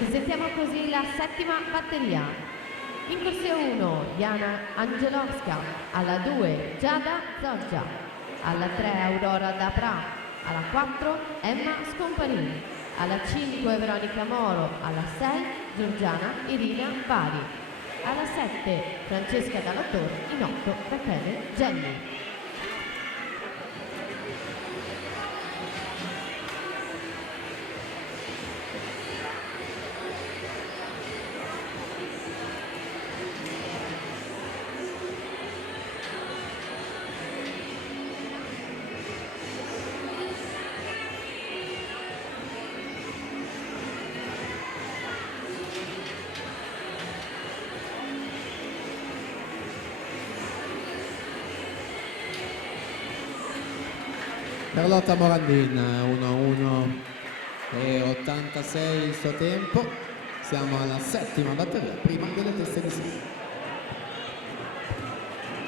Presentiamo così la settima batteria. In corsia 1 Jana Angelovska, alla 2 Giada Zoggia, alla 3 Aurora Dapra, alla 4 Emma Scomparini, alla 5 Veronica Moro, alla 6 Giorgiana Irina Bari, alla 7 Francesca Dalla Torre, in 8 Rachele Gelli. Carlotta Morandin 1:1 e 86 il suo tempo. Siamo alla settima batteria, prima delle teste di sera.